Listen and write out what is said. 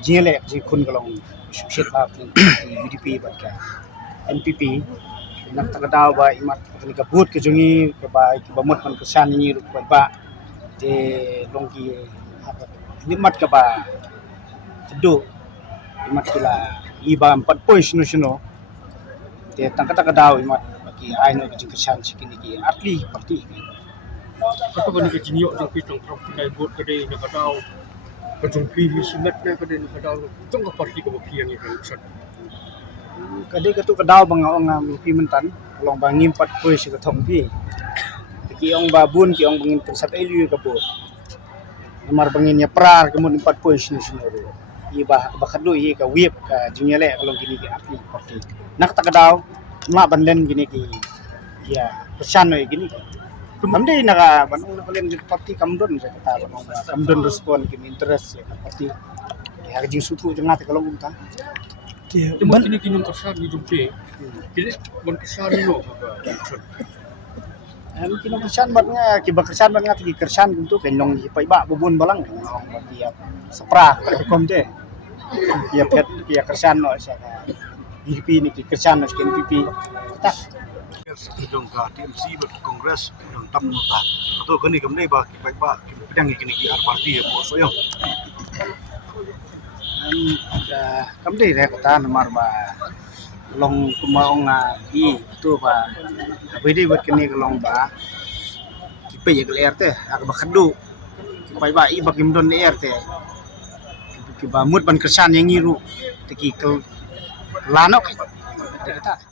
Jingale kun kalong sukset ba UDP ba ka NPP nak takadaw ba imat ka but ka jungi ka ba ibamot man ka san ni ru ba te longki limat ka ba kedo imat kila iba 4 points no te takadaw imat bagi ai no ka san sikini ki atli parti Kata kan ke jinyo jong pitong trop kai bot kade na kadaw kajong pilih sunat na kade na kadaw jong ka parti ko piang ni kan sat kade ka tu kadaw bang ong pimentan long bangim 4 points ka thong pi ki ong babun ki ong bangin tersat elu ka bot nomor bangin nya prar kemun 4 points ni sunoro iba bakadu i ka wip ka jinyale kalong gini ki atli parti nak takadaw ma banlen gini ki ya pesan no gini Kamde naka banong nakalem di parti kamdon sa kata banong kamdon respond kin interest ya parti ya jing sutu jeng nate kalong unta Cuma kini kinyong kasar ni jumpe kini bon kasar no sat kino kersan bat nga kiba kersan bat nga tigi kersan kuntu kenong ipa iba bubun balang nong ya sepra ka komde ya pet ya kersan no sa UDP ni ki kersan no skin PP ta Jong ka TMC ber kongres ng tamnota ato kani kamne ba kipai ba pedang kini ki ar parti mo so yo kamde re kata nomor ba long kumaong i tu ba bede buat kini long ba kipai ya ler te ak ba khadu kipai ba i ba kimdon ler te ki ba mut ban kersan yang ngiru teki kel lanok kata